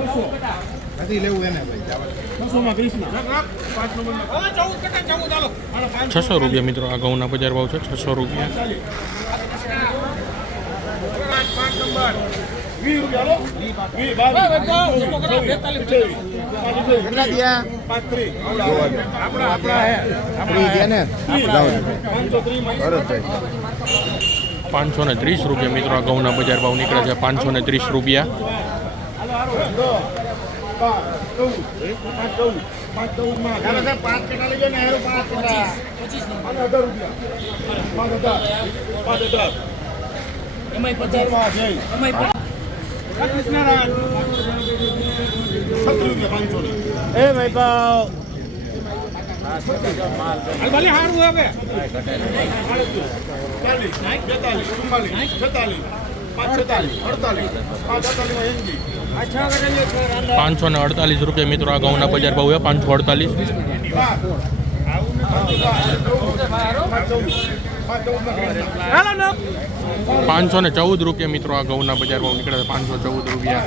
નથી લેવું એને ભાઈ 600 રૂપિયા મિત્રો આ ઘઉંના બજાર ભાવ છે 600 રૂપિયા. 530 રૂપિયા મિત્રો આ ઘઉંના બજાર ભાવ નીકળે છે 530 રૂપિયા. 548 રૂપિયા મિત્રો આ ઘઉંના બજાર ભાવ છે 514 રૂપિયા મિત્રો આ ઘઉંના બજાર ભાવ નીકળે છે 514 રૂપિયા.